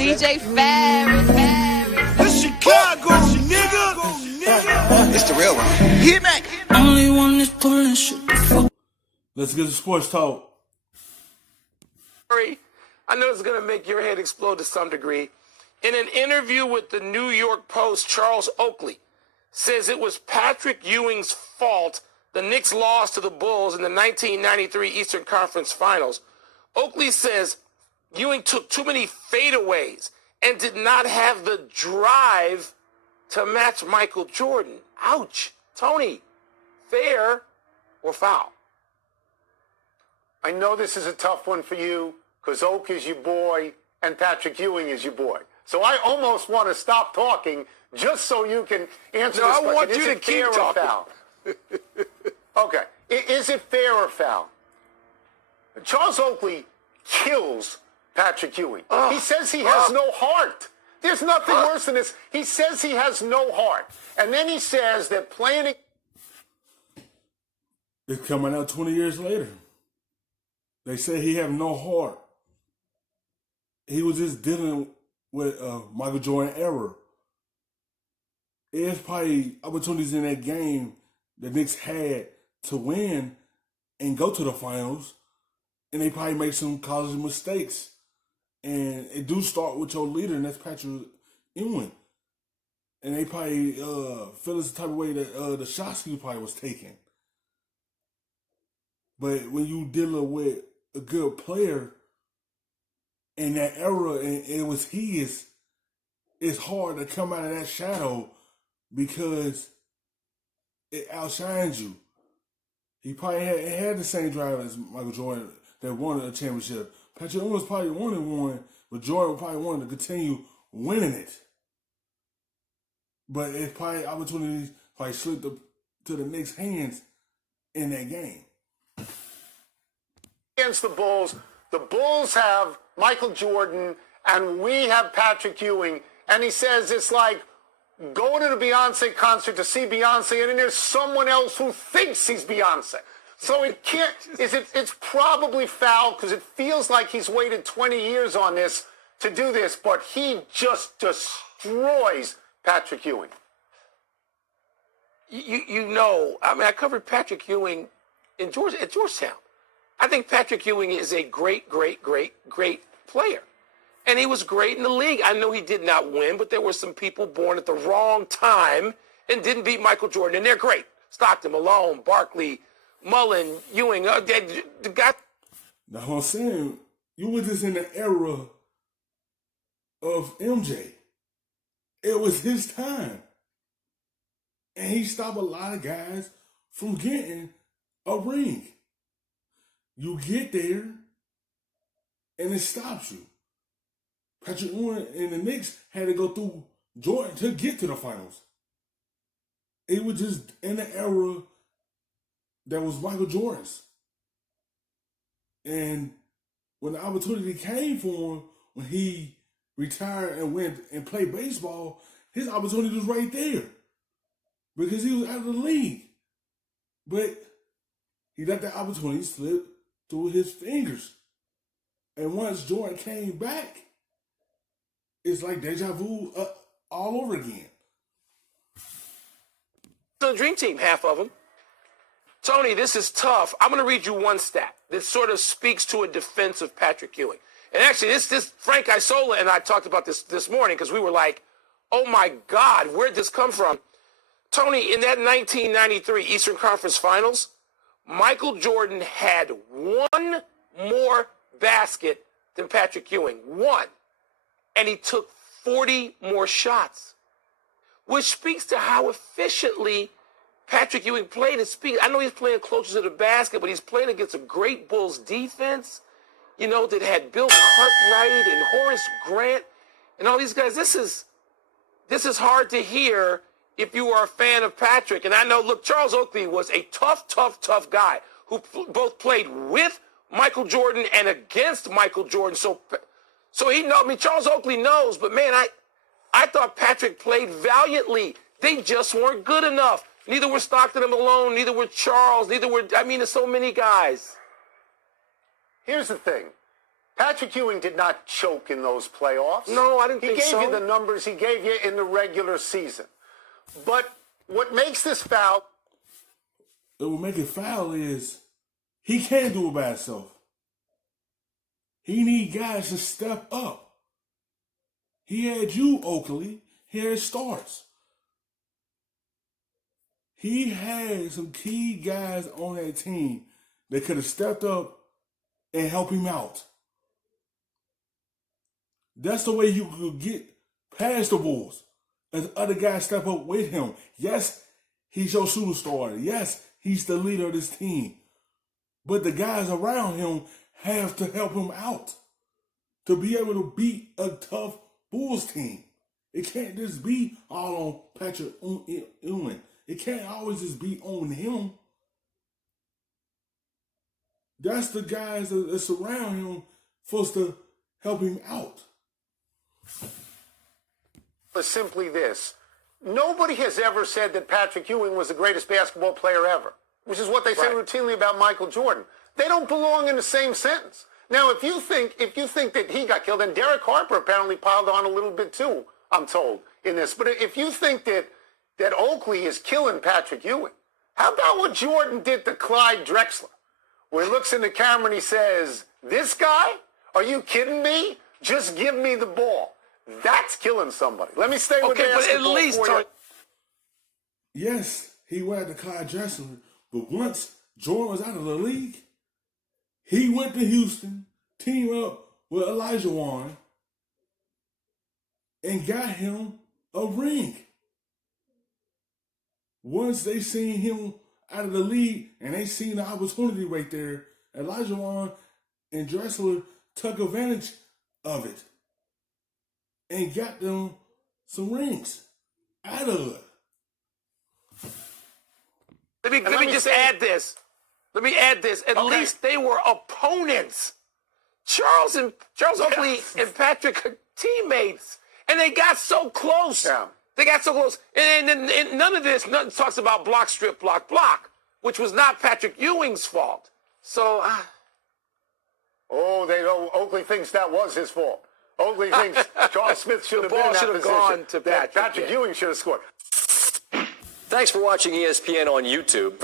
DJ Ferris. This Chicago, nigga. It's the real one. Hit me. Only one that's pulling shit. Let's get to sports talk. I know it's going to make your head explode to some degree. In an interview with the New York Post, Charles Oakley says it was Patrick Ewing's fault the Knicks lost to the Bulls in the 1993 Eastern Conference Finals. Oakley says Ewing took too many fadeaways and did not have the drive to match Michael Jordan. Ouch. Tony, fair or foul? I know this is a tough one for you because Oak is your boy and Patrick Ewing is your boy. So I almost want to stop talking just so you can answer this question. I want you to keep keep talking. Foul? Okay. Is it fair or foul? Charles Oakley kills Patrick Ewing. He says he has no heart. There's nothing worse than this. He says he has no heart. And then he says that playing... It's coming out 20 years later. They say he have no heart. He was just dealing with Michael Jordan error. There's probably opportunities in that game the Knicks had to win and go to the finals, and they probably make some college mistakes. And it do start with your leader, and that's Patrick Ewing. And they probably feel it's the type of way that the shots he probably was taking. But when you dealing with a good player in that era, and it was his, it's hard to come out of that shadow because it outshines you. He probably had the same drive as Michael Jordan that won a championship. Patrick Ewing was probably wanted one, but Jordan probably wanted to continue winning it. But it's probably opportunities probably slipped to the Knicks' hands in that game. Against the Bulls have Michael Jordan, and we have Patrick Ewing. And he says it's like going to the Beyonce concert to see Beyonce, and then there's someone else who thinks he's Beyonce. So it can't, it's probably foul because it feels like he's waited 20 years on this to do this, but he just destroys Patrick Ewing. You know, I mean, I covered Patrick Ewing at Georgetown. I think Patrick Ewing is a great player. And he was great in the league. I know he did not win, but there were some people born at the wrong time and didn't beat Michael Jordan, and they're great. Stockton, Malone, Barkley, Mullen, Ewing. The guy. Now, what I'm saying, you were just in the era of MJ. It was his time. And he stopped a lot of guys from getting a ring. You get there, and it stops you. Patrick Ewing and the Knicks had to go through Jordan to get to the finals. It was just in the era that was Michael Jordan's. And when the opportunity came for him, when he retired and went and played baseball, his opportunity was right there because he was out of the league. But he let that opportunity slip through his fingers. And once Jordan came back, it's like deja vu all over again. The Dream Team, half of them. Tony, this is tough. I'm going to read you one stat that sort of speaks to a defense of Patrick Ewing. And actually, this Frank Isola and I talked about this morning because we were like, oh my God, where'd this come from? Tony, in that 1993 Eastern Conference Finals, Michael Jordan had one more basket than Patrick Ewing. One. And he took 40 more shots, which speaks to how efficiently Patrick Ewing played. I know he's playing closer to the basket, but he's playing against a great Bulls defense, you know, that had Bill Cartwright and Horace Grant and all these guys. This is hard to hear if you are a fan of Patrick. And I know, look, Charles Oakley was a tough guy who both played with Michael Jordan and against Michael Jordan. So he knows. I mean, Charles Oakley knows, but man, I thought Patrick played valiantly. They just weren't good enough. Neither were Stockton and Malone, neither were Charles, there's so many guys. Here's the thing. Patrick Ewing did not choke in those playoffs. No, I didn't think so. He gave you the numbers he gave you in the regular season. But what makes this foul... What make it foul is he can't do it by himself. He need guys to step up. He had you, Oakley. He had starts. He had some key guys on that team that could have stepped up and helped him out. That's the way you could get past the Bulls. As other guys step up with him. Yes, he's your superstar. Yes, he's the leader of this team. But the guys around him have to help him out to be able to beat a tough Bulls team. It can't just be all on Patrick Ewing. It can't always just be on him. That's the guys that surround him supposed to help him out. But simply this. Nobody has ever said that Patrick Ewing was the greatest basketball player ever, which is what they say routinely about Michael Jordan. They don't belong in the same sentence. Now, if you think that he got killed, and Derek Harper apparently piled on a little bit too, I'm told, in this. But if you think that Oakley is killing Patrick Ewing, how about what Jordan did to Clyde Drexler? Where he looks in the camera and he says, "This guy? Are you kidding me? Just give me the ball." That's killing somebody. Let me stay with basketball. Okay, but at least... Yes, he went to Clyde Drexler, but once Jordan was out of the league, he went to Houston, teamed up with Elijah Warren, and got him a ring. Once they seen him out of the league and they seen the opportunity right there, Elijah Warren and Drexler took advantage of it and got them some rings out of it. Let me just add this. Let me add this. At least they were opponents. Charles Oakley and Patrick are teammates. And they got so close. Yeah. They got so close. And none of this talks about block, strip, block, which was not Patrick Ewing's fault. So... Oakley thinks that was his fault. Oakley thinks Charles Smith should have been in that position. Gone to Patrick Ewing should have scored. Thanks for watching ESPN on YouTube.